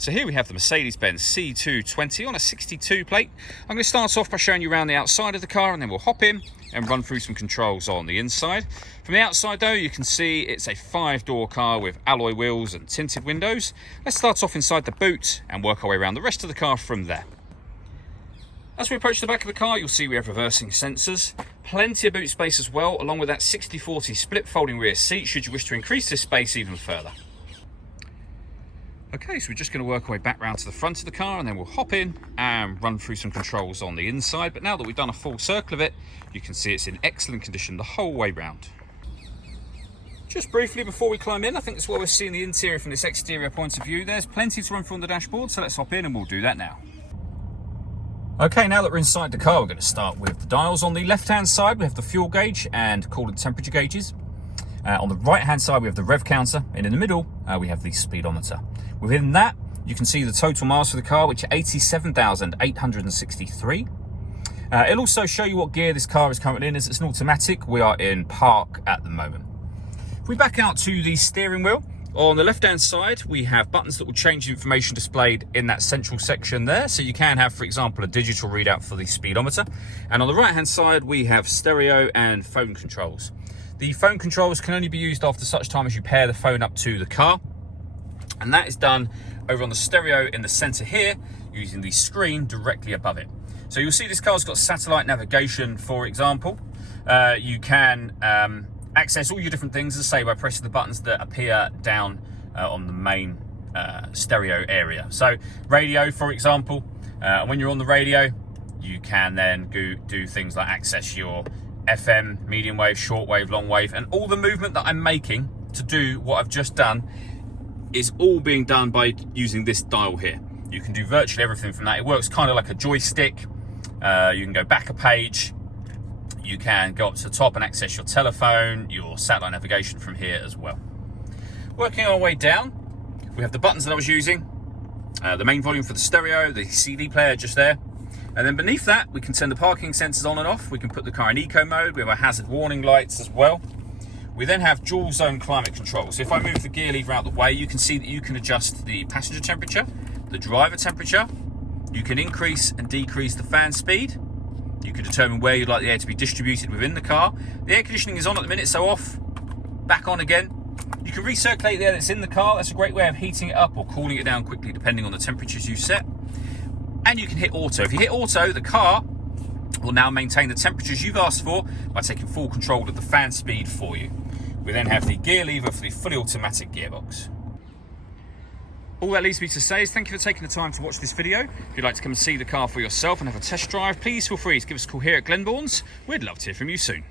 So here we have the Mercedes-Benz C220 on a 62 plate. I'm going to start off by showing you around the outside of the car, and then we'll hop in and run through some controls on the inside. From the outside though, you can see it's a 5-door car with alloy wheels and tinted windows. Let's start off inside the boot and work our way around the rest of the car from there. As we approach the back of the car, you'll see we have reversing sensors, plenty of boot space as well, along with that 60/40 split folding rear seat should you wish to increase this space even further. Okay, so we're just going to work our way back round to the front of the car, and then we'll hop in and run through some controls on the inside. But now that we've done a full circle of it, you can see it's in excellent condition the whole way round. Just briefly before we climb in, I think that's where we're seeing the interior from this exterior point of view. There's plenty to run through on the dashboard, so let's hop in and we'll do that now. Okay, now that we're inside the car, we're going to start with the dials. On the left-hand side, we have the fuel gauge and coolant temperature gauges. On the right-hand side, we have the rev counter, and in the middle, we have the speedometer. Within that, you can see the total miles for the car, which are 87,863. It'll also show you what gear this car is currently in. As it's an automatic, we are in park at the moment. If we back out to the steering wheel, on the left-hand side, we have buttons that will change the information displayed in that central section there. So you can have, for example, a digital readout for the speedometer. And on the right-hand side, we have stereo and phone controls. The phone controls can only be used after such time as you pair the phone up to the car. And that is done over on the stereo in the center here, using the screen directly above it. So you'll see this car's got satellite navigation, for example. You can access all your different things, as I say, by pressing the buttons that appear down on the main stereo area. So radio, for example, when you're on the radio, you can then do things like access your FM, medium wave, short wave, long wave, and all the movement that I'm making to do what I've just done is all being done by using this dial here. You can do virtually everything from that. It works kind of like a joystick. You can go back a page. You can go up to the top and access your telephone, your satellite navigation from here as well. Working our way down, we have the buttons that I was using. The main volume for the stereo, the CD player just there. And then beneath that, we can turn the parking sensors on and off. We can put the car in eco mode. We have our hazard warning lights as well. We then have dual zone climate control. So if I move the gear lever out of the way, you can see that you can adjust the passenger temperature, the driver temperature. You can increase and decrease the fan speed. You can determine where you'd like the air to be distributed within the car. The air conditioning is on at the minute, so off, back on again. You can recirculate the air that's in the car. That's a great way of heating it up or cooling it down quickly, depending on the temperatures you set. And you can hit auto. If you hit auto, the car will now maintain the temperatures you've asked for by taking full control of the fan speed for you. We then have the gear lever for the fully automatic gearbox. All that leaves me to say is thank you for taking the time to watch this video. If you'd like to come and see the car for yourself and have a test drive, please feel free to give us a call here at Glenbourne's. We'd love to hear from you soon.